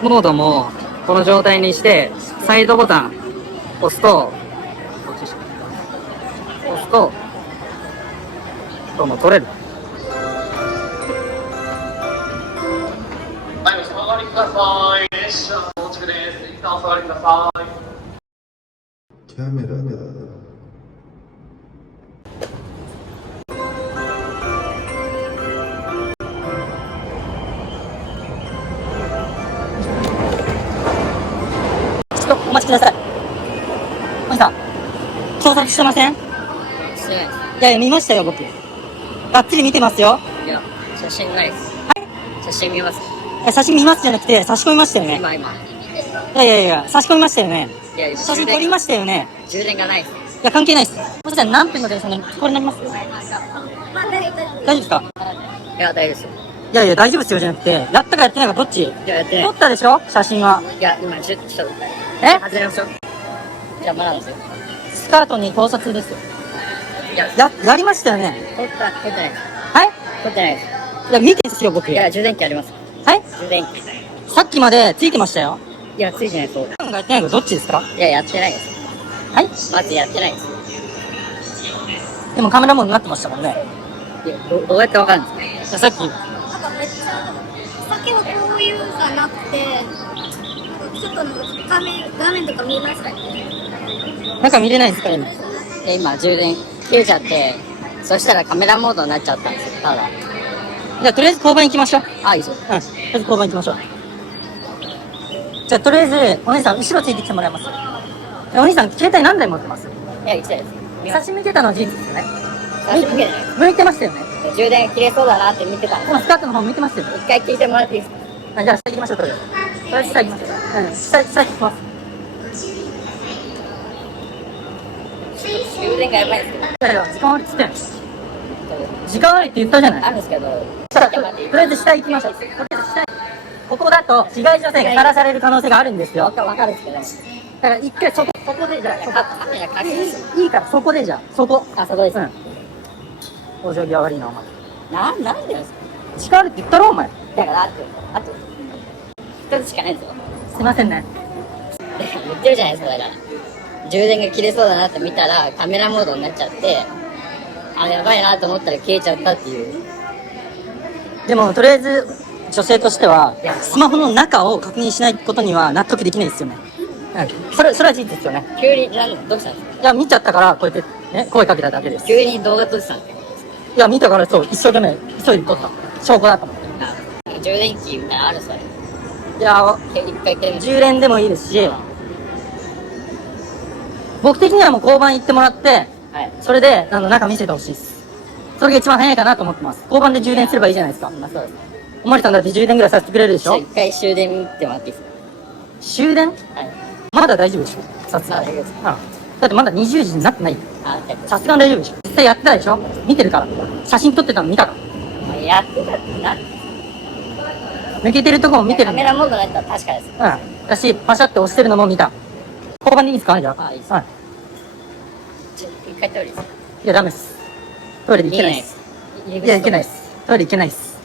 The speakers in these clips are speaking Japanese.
モードもこの状態にしてサイドボタン押すともう取れる。はい、お下がりください。列車到着です。一旦お下がりください。キャメラだ。ちょっとお待ちください。おじさん、盗撮してません？してないいやいや、見ましたよ、僕。がっつり見てますよ。いや、写真ないです。写真見ます。写真見ますじゃなくて、差し込みましたよね。今。いやいやいや、差し込みましたよね。いや、写真撮りましたよね。充電がないです。いや、関係ないです。おじさん、何分の電車にこれになります？大丈夫ですか？いや、大丈夫ですよ。いやいや、大丈夫ですよじゃなくて、やったかやってないかどっち？いや、やってない撮。ったでしょ写真は。いや、今、ちょっと、え外れましょう。邪魔なんですよ。スカートに盗撮ですよ。いや、やりましたよね。撮ってないです。はい撮ってないです。いや、見てですよ、僕。いや、充電器あります。はい充電器。さっきまでついてましたよ。いや、ついてないです。自分がやってないのどっちですか？いや、やってないです。はいまずやってないです。でもカメラモードになってましたもんね。いや、どうやってわかるんですか？じゃあさっき、なんかめっちゃ、先はこういうがなくて、ちょっと画面とか見えますかね。なんか見れないんですか今。で、今、充電切れちゃって、そしたらカメラモードになっちゃったんですよ。ただ。じゃあとりあえず交番行きましょう。あ、いいですよ。とりあえず交番行きましょう。じゃあとりあえず、お姉さん後ろついてきてもらえます？お兄さん、携帯何台持ってます？いや、行きたいです。写真見てたのは事実ですね。最初見てない。向いてましたよね。充電切れそうだなって見てたんで今スカートの方向いてますよね。一回聞いてもらっていいですか？じゃあ下行きましょう、とりあえず。とりあえず下行きましょう。下行きます。充電がやばいんですけど。いやいや、時間ありっつってん。時間ありって言ったじゃない。あるんですけど、とりあえず下行きましょう。とりあえず下ここだと被害女性がさらされる可能性があるんですよ。わかるんですけど。だから一回そこでじゃあ、カメラ確認して。いいからそこでじゃあ、そこ。あ、そこです。お行儀は悪いな、お前。なんでですか？時間あるって言ったろ、お前。だから、あと、一つしかないんですよ。すいませんね。言ってるじゃないですか、だから。充電が切れそうだなって見たら、カメラモードになっちゃって、あ、やばいなと思ったら消えちゃったっていう。でも、とりあえず、女性としては、スマホの中を確認しないことには納得できないですよね。それは事実ですよね。急に、どうしたんですか？いや、見ちゃったから、こうやって、ね、声かけただけです。急に動画撮ってたんですか？いや、見たから、そう、一生懸命、急いで撮った。証拠だと思って。充電器みたいなのあるんですか？いや、一回切れます。10連でもいいですし、僕的にはもう交番行ってもらって、はい。それで、中見せてほしいです。それが一番早いかなと思ってます。交番で充電すればいいじゃないですか。まあそうです。おまりさんだって充電ぐらいさせてくれるでしょ？一回終電見てもらっていいです終電？か？はい。まだ大丈夫でしょ？さすがに。まだ大丈夫ですうん。だってまだ20時になってない。あ、はい。さすがに大丈夫でしょ？実際やってたでしょ？見てるから。写真撮ってたの見たかまあやってたってな。ら。抜けてるとこも見てるんだよ。カメラモードになったら確かです。うん。だし、パシャって押してるのも見た。交番でいいですか？じゃあ。あ、いいです。はい。一回トイレです。いや、ダメです。トイレで行けないです。いや、行けないい。です。トイレ行けないです。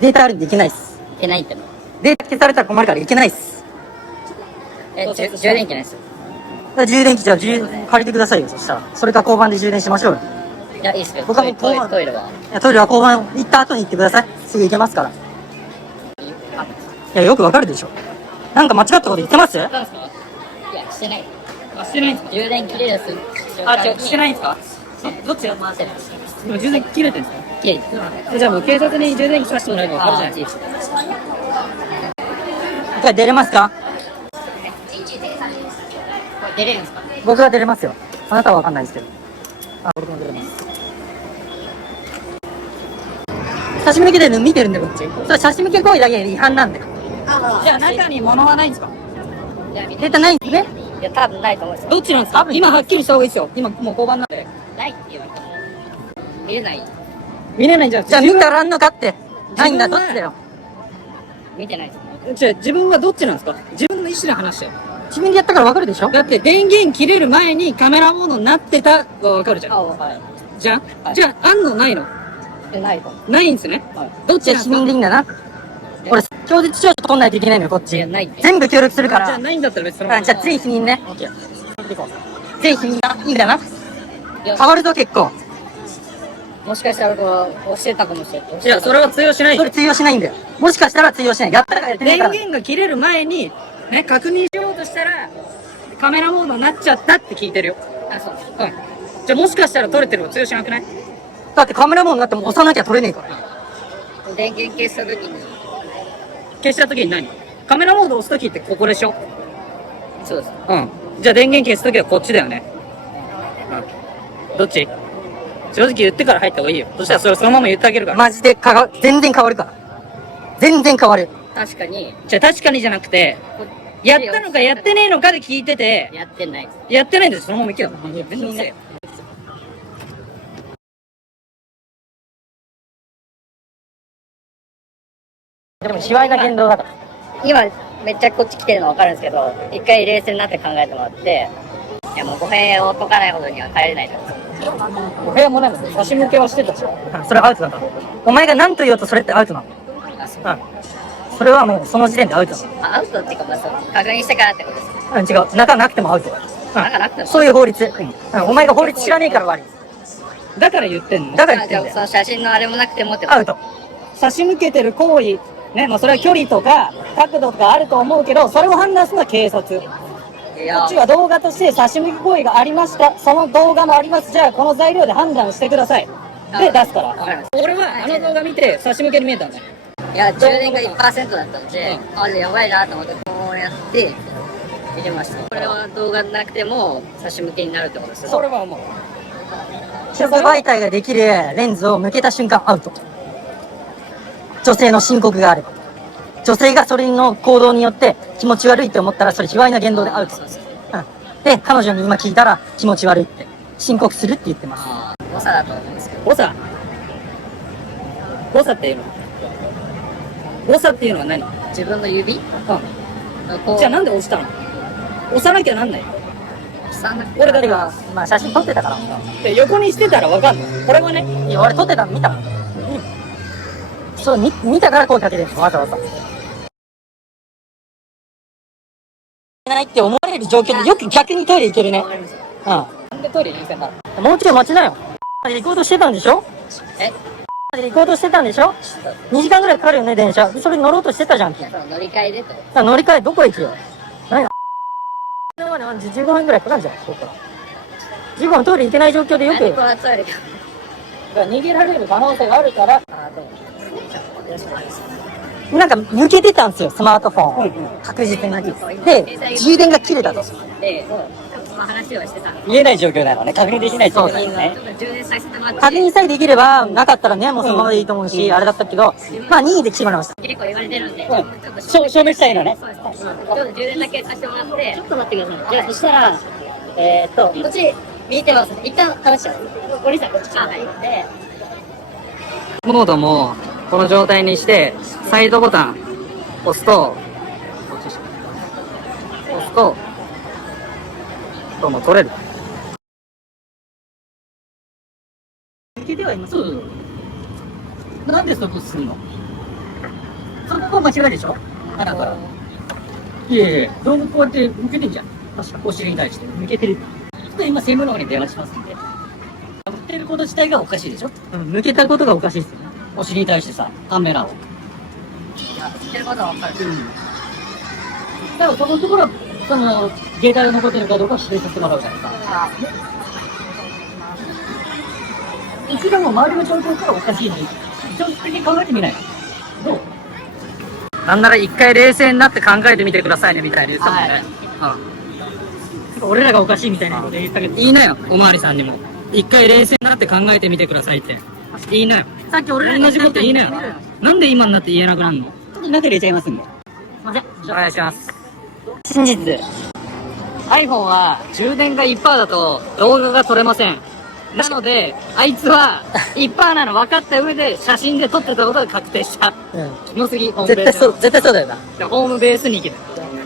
データあるんで行けないです。いけないっての。データ消されたら困るから行けないです。充電器ないですよ。充電器じゃあ借りてくださいよ、そしたら。それか交番で充電しましょうよ。いや、いいっすけど、僕はもうトイレは。いや、トイレは交番行った後に行ってください。すぐ行けますから。いあ、や、よくわかるでしょ。なんか間違ったこと言ってます？なんですか？いや、してない。あ、してないんですか？充電切れです。してないんですか？どっちが回せない。今充電切れてるんですか？切れです。じゃあもう警察に充電器させてもらえばわかるじゃないですか。か。一回出れますか？出れるんですか？僕は出れますよ。あなたはわかんないですけど。あ、僕も出れます。写真向けてるの見てるんでこっち。それ写真向け行為だけ違反なんで。じゃあ中に物はないんですか？いや、データないんですね。いや、多分ないと思うんですよ。どっちなんですか？今はっきりした方がいいですよ。今もう交番なんで。ないって言われても見れない。見れないんじゃん。じゃあ見たらあんのかって。ないんだ、どっちだよ。見てないです。じゃあ自分はどっちなんですか？自分の意思で話してよ。自分でやったからわかるでしょ？だって電源切れる前にカメラモードになってたはわかるじゃん。はい。じゃん、はいじゃあ、あんのないの？ないと思う。ないんですね。はい。どっちじゃあ市なんですか？民でいいんだな。俺、供述調書取んないといけないのよ、こっち。ないって全部協力するから。じゃあないんだったら別にそのあ、じゃあ全否認ね。オッケー。全否認だ。いいんだよな。変わるぞ、結構。もしかしたらこう、教えたかもしれない。いや、それは通用しないそれ通用しないんだよ。もしかしたら通用しない。やったらやってない電から。源が切れる前に、ね、確認しようとしたら、カメラモードになっちゃったって聞いてるよ。あ、そう。うん。じゃあもしかしたら撮れてるの通用しなくない？だってカメラモードになっても押さなきゃ撮れねえから。電源消した時に、消した時に何？カメラモード押す時ってここでしょ？そうです。うん。じゃあ電源消す時はこっちだよね。うん。どっち？正直言ってから入った方がいいよ。そしたらそれをそのまま言ってあげるから。マジで全然変わるから。全然変わる。確かに、じゃあ確かにじゃなくて、やったのかやってねえのかで聞いてて、やってない。やってないんですそのまま行けよ。めんどくせえよ。でも、卑猥な言動だから。今、めっちゃこっち来てるの分かるんですけど、一回冷静になって考えてもらって、いやもう語弊を解かないほどには帰れないと思うんですよ。お部屋もないもんね。差し向けはしてたし。それアウトだから。お前が何と言おうとそれってアウトなの。あ、そう。それはもうその時点でアウトなの。アウトっていうか、まあ、そう確認してからってことですね。うん、違う。中なくてもアウト。なんかなくても。そういう法律。お前が法律知らねえから悪い。だから言ってんの。だから言ってんだよ。じゃあその写真のあれもなくてもってことアウト。差し向けてる行為、ね、まあそれは距離とか角度とかあると思うけど、それを判断するのは警察。こいやっちは動画として差し向け行為がありました。その動画もあります。じゃあこの材料で判断してください。で、出すから。わかりまし俺はあの動画見て差し向けに見えたんだよ。いや、充電が 1% だったんで、あれやばいなと思って、こうやって、入れました。これは動画なくても、差し向けになるってことですよ。それは思う。記録媒体ができるレンズを向けた瞬間アウト。女性の申告があれば。女性がそれの行動によって気持ち悪いって思ったらそれ卑猥な言動でアウト。そうそう。で、彼女に今聞いたら気持ち悪いって申告するって言ってます。ああ、誤差だと思うんですけど。誤差。誤差っていうのは誤差っていうのは何？自分の指こうじゃあなんで押したの？押さなきゃなんない。下の俺だってまあ写真撮ってたから。で横にしてたらわかんない。これはね、いや、俺撮ってたの見たもん。そう、見たから声かけてるの、わざわざ。ないって思われる状況でよく逆にトイレ行けるね。なんでトイレ優先なの？もうちょい待ちなよ。行こうとしてたんでしょ？え行こうとしてたんでしょ？ 2 時間ぐらいかかるよね、電車。それ乗ろうとしてたじゃん。乗り換えでと。乗り換えどこ行くよ。何15分ぐらいかかるじゃん、ここから。15分トイレ行けない状況でよく。何このトイレか。だから逃げられる可能性があるから、ああ、どうも。よろしくお願いします。なんか抜けてたんですよ、スマートフォン。確実に。で、充電が切れたと。で、まあ話をしてたんで、見えない状況なのね。確認できない状況なのね。ちょっと充電させてもらって、確認さえできれば、なかったらね、もうそのままでいいと思うし、あれだったけど、まあ任意で来てもらいました。結構言われてるんで、ちょっと証明したいのね。そうです。ちょっと充電だけさせてもらって、ちょっと待ってください。じゃあ、そしたら、こっち、見てます。一旦話しちゃう。お兄さん、こっちから入って、モードもこの状態にしてサイドボタン押すともう取れる。抜けてはいます。なんでそこするの？そこ間違いでしょ？だから。いやいや、どうもこうやって向けてんじゃん。確かお尻に対して抜けてる。で今専門の方に電話しますんで。向けてること自体がおかしいでしょ。抜けたことがおかしいですよね。お尻に対してさ、カメラを。言ってることは分かる。だからそのところは、その、データが残ってるかどうか指定させてもらうじゃないか。うちらも周りの状況からおかしいね。一応的に考えてみないの？どう？なんなら一回冷静になって考えてみてくださいねみたいに言ってたもんね。俺らがおかしいみたいなこと言ったけど。言いなよ、おまわりさんにも。一回冷静になって考えてみてくださいって。言いなよ。さっき俺ら同じこと言いなよ。なんで今になって言えなくなるの？ちょっと中入れちゃいますんで。お願いします。真実。 iPhone は充電が 1% だと動画が撮れません。なので、あいつは 1% なの分かった上で写真で撮ってたことが確定した。キモすぎ、ホームベース。絶対そうだよな。ホームベースに行ける。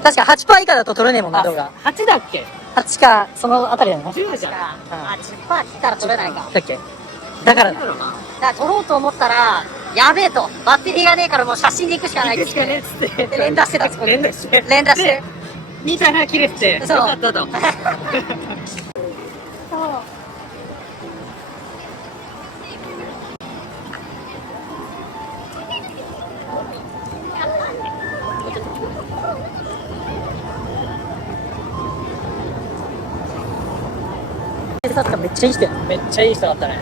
確か8%以下だと撮れねえもんな、動画。 8だっけ？ 8か、そのあたりだよね。 10じゃん。あ、10%切ったら取れないか。だっけだからだ。だから取ろうと思ったら、やべえと、バッテリーがねえからもう写真で行くしかないっつって行くしかねえっつって。で連打してた。連打して。連打してで、見たら切れてて、よそうかったと。警察官めっちゃいい人や。めっちゃいい人だったね。